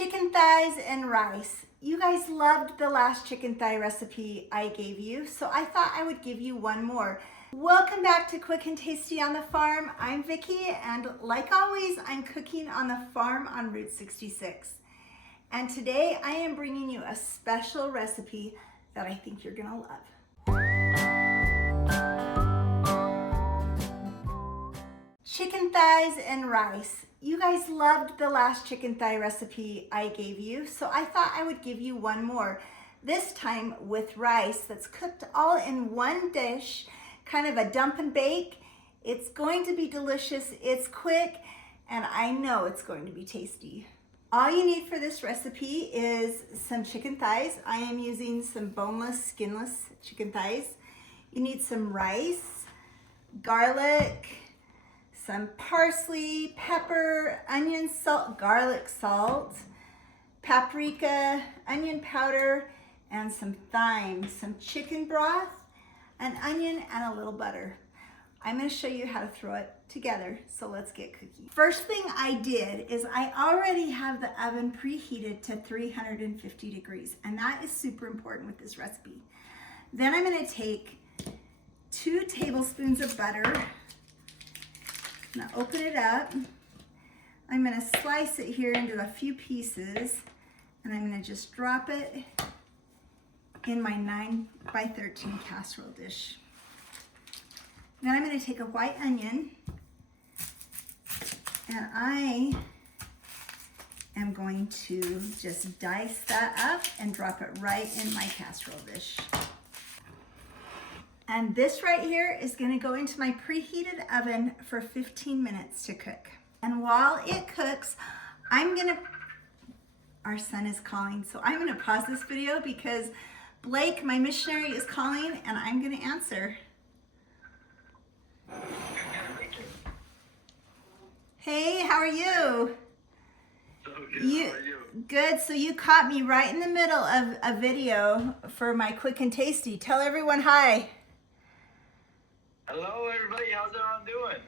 Chicken thighs and rice. You guys loved the last chicken thigh recipe I gave you, so I thought I would give you one more. Welcome back to Quick and Tasty on the Farm. I'm Vicki, and like always, I'm cooking on the farm on Route 66. And today I am bringing you a special recipe that I think you're gonna love. Chicken thighs and rice. You guys loved the last chicken thigh recipe I gave you, so I thought I would give you one more. This time with rice that's cooked all in one dish, kind of a dump and bake. It's going to be delicious, it's quick, and I know it's going to be tasty. All you need for this recipe is some chicken thighs. I am using some boneless, skinless chicken thighs. You need some rice, garlic, some parsley, pepper, onion, salt, garlic salt, paprika, onion powder, and some thyme, some chicken broth, an onion, and a little butter. I'm going to show you how to throw it together, so let's get cooking. First thing I did is I already have the oven preheated to 350 degrees, and that is super important with this recipe. Then I'm going to take 2 tablespoons of butter. Now open it up. I'm going to slice it here into a few pieces, and I'm going to just drop it in my 9x13 casserole dish. Then I'm going to take a white onion, and I am going to just dice that up and drop it right in my casserole dish. And this right here is going to go into my preheated oven for 15 minutes to cook. And while it cooks, our son is calling, so I'm going to pause this video because Blake, my missionary, is calling, and I'm going to answer. Hey, how are you? So good. How are you? Good. So you caught me right in the middle of a video for my Quick and Tasty. Tell everyone hi. Hello, everybody. How's everyone doing?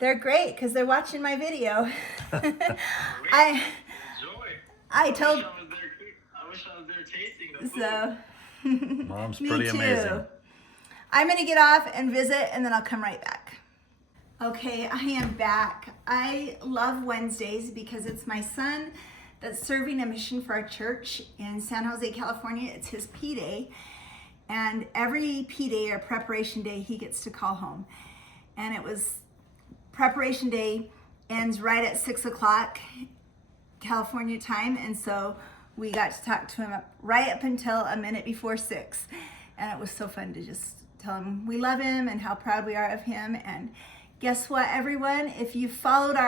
They're great because they're watching my video. Enjoy. I I told. wish I was there tasting the food. So. Mom's Me pretty too. amazing. I'm gonna get off and visit, and then I'll come right back. Okay, I am back. I love Wednesdays because it's my son that's serving a mission for our church in San Jose, California. It's his P Day. And every P Day or preparation day, he gets to call home. And it was preparation day ends right at 6 o'clock California time. And so we got to talk to him right up until a minute before 6. And it was so fun to just tell him we love him and how proud we are of him. And guess what, everyone? If you followed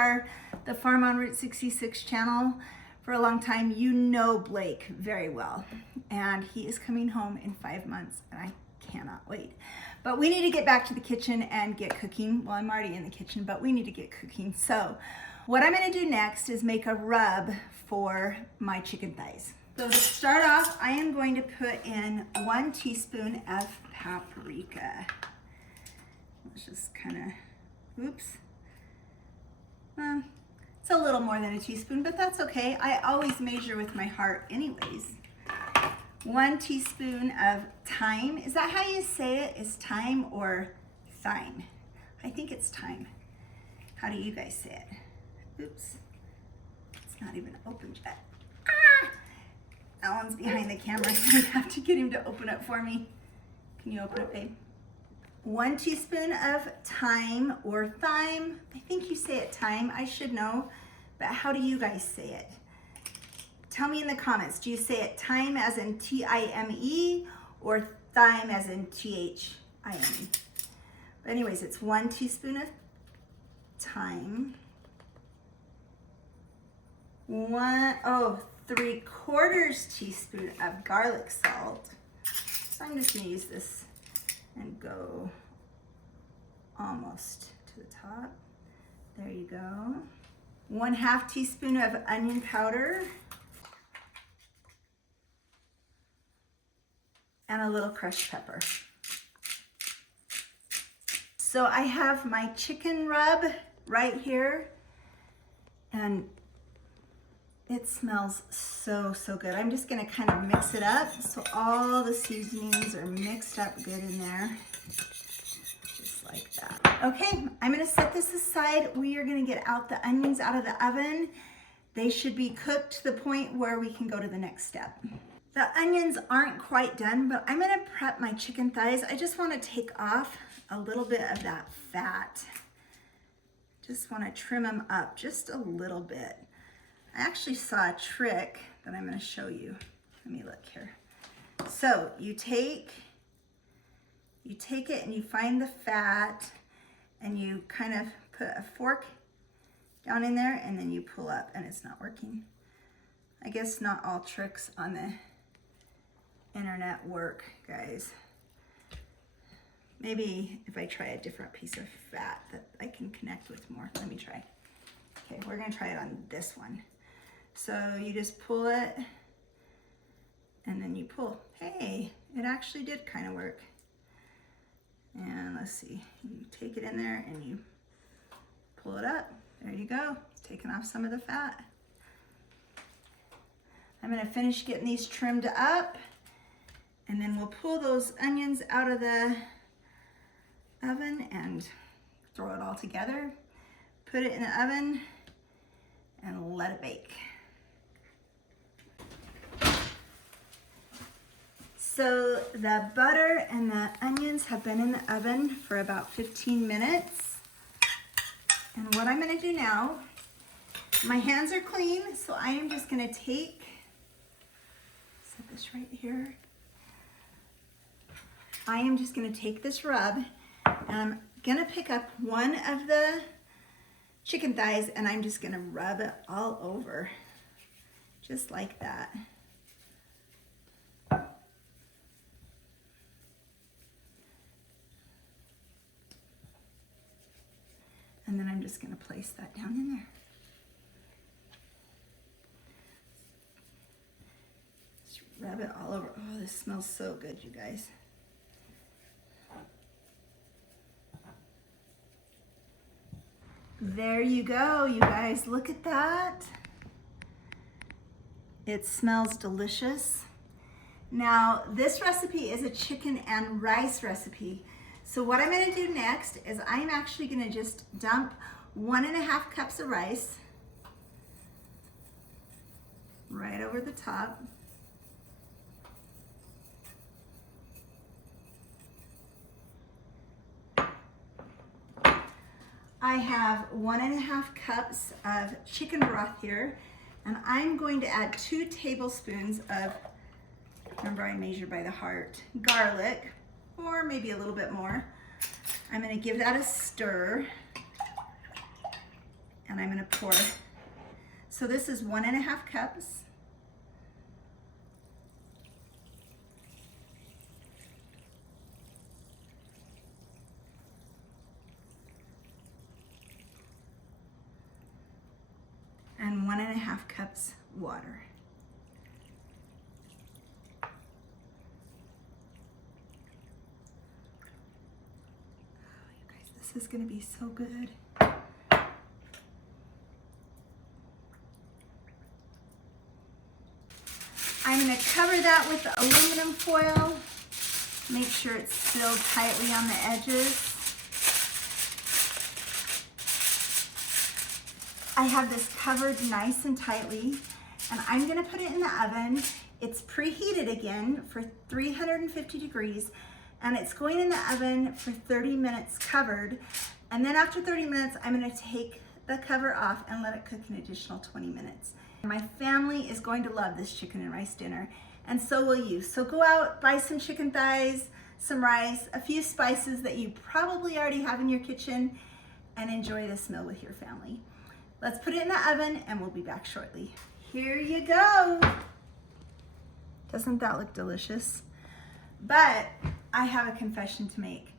the Farm on Route 66 channel for a long time, you know Blake very well. And he is coming home in 5 months, and I cannot wait. But we need to get back to the kitchen and get cooking. Well, I'm already in the kitchen, but we need to get cooking. So what I'm gonna do next is make a rub for my chicken thighs. So to start off, I am going to put in 1 teaspoon of paprika. Let's just kind of, oops. It's a little more than a teaspoon, but that's okay. I always measure with my heart anyways. 1 teaspoon of thyme. Is that how you say it? Is thyme or thyme? I think it's thyme. How do you guys say it? Oops. It's not even opened yet. Ah! Alan's behind the camera. I have to get him to open it for me. Can you open it, babe? 1 teaspoon of thyme or thyme. I think you say it thyme. I should know, but how do you guys say it? Tell me in the comments. Do you say it thyme as in T-I-M-E or thyme as in T-H-I-M-E? But anyways, it's 1 teaspoon of thyme. 3/4 teaspoon of garlic salt. So I'm just gonna use this and go almost to the top. There you go. 1/2 teaspoon of onion powder. And a little crushed pepper. So I have my chicken rub right here. And It smells so, so good. I'm just gonna kind of mix it up so all the seasonings are mixed up good in there. Just like that. Okay, I'm gonna set this aside. We are gonna get out the onions out of the oven. They should be cooked to the point where we can go to the next step. The onions aren't quite done, but I'm gonna prep my chicken thighs. I just wanna take off a little bit of that fat. Just wanna trim them up just a little bit. I actually saw a trick that I'm gonna show you. Let me look here. So you take it and you find the fat and you kind of put a fork down in there and then you pull up, and it's not working. I guess not all tricks on the internet work, guys. Maybe if I try a different piece of fat that I can connect with more. Let me try. Okay, we're gonna try it on this one. So you just pull it and then you pull. Hey, it actually did kind of work. And let's see, you take it in there and you pull it up. There you go, taking off some of the fat. I'm gonna finish getting these trimmed up, and then we'll pull those onions out of the oven and throw it all together, put it in the oven, and let it bake. So the butter and the onions have been in the oven for about 15 minutes. And what I'm gonna do now, my hands are clean, so I am just gonna set this right here. I am just gonna take this rub, and I'm gonna pick up one of the chicken thighs, and I'm just gonna rub it all over, just like that. And then I'm just gonna place that down in there. Just rub it all over. Oh, this smells so good, you guys. There you go, you guys. Look at that. It smells delicious. Now, this recipe is a chicken and rice recipe. So what I'm gonna do next is I'm actually gonna just dump 1.5 cups of rice right over the top. I have 1.5 cups of chicken broth here, and I'm going to add 2 tablespoons of, remember I measure by the heart, garlic, or maybe a little bit more. I'm gonna give that a stir, and I'm gonna pour. So this is 1.5 cups. And 1.5 cups water. This is gonna be so good. I'm gonna cover that with aluminum foil. Make sure it's sealed tightly on the edges. I have this covered nice and tightly, and I'm gonna put it in the oven. It's preheated again for 350 degrees. And it's going in the oven for 30 minutes covered. And then after 30 minutes, I'm gonna take the cover off and let it cook an additional 20 minutes. My family is going to love this chicken and rice dinner, and so will you. So go out, buy some chicken thighs, some rice, a few spices that you probably already have in your kitchen, and enjoy this meal with your family. Let's put it in the oven and we'll be back shortly. Here you go. Doesn't that look delicious? But I have a confession to make.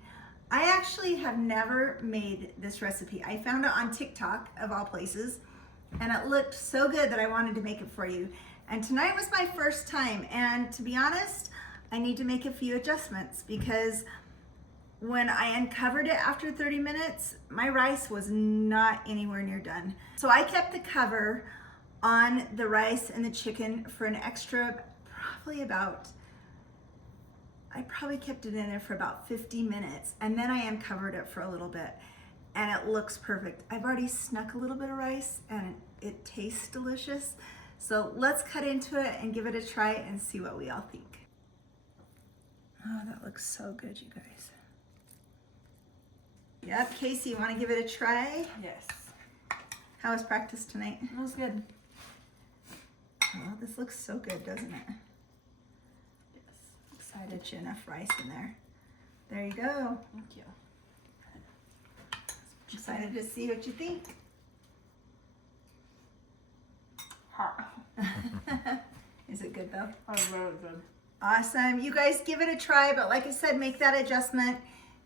I actually have never made this recipe. I found it on TikTok, of all places, and it looked so good that I wanted to make it for you. And tonight was my first time, and to be honest, I need to make a few adjustments because when I uncovered it after 30 minutes, my rice was not anywhere near done. So I kept the cover on the rice and the chicken for an extra, I probably kept it in there for about 50 minutes, and then I uncovered it for a little bit, and it looks perfect. I've already snuck a little bit of rice, and it tastes delicious. So let's cut into it and give it a try and see what we all think. Oh, that looks so good, you guys. Yep, Casey, you want to give it a try? Yes. How was practice tonight? It was good. Oh, this looks so good, doesn't it? Yes. Excited you enough rice in there. There you go. Thank you. Excited to see what you think. Hot. Is it good though? Oh, very good. Awesome. You guys give it a try, but like I said, make that adjustment.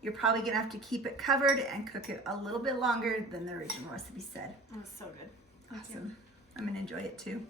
You're probably gonna have to keep it covered and cook it a little bit longer than the original recipe said. It was so good. Thank you. Awesome. I'm gonna enjoy it too.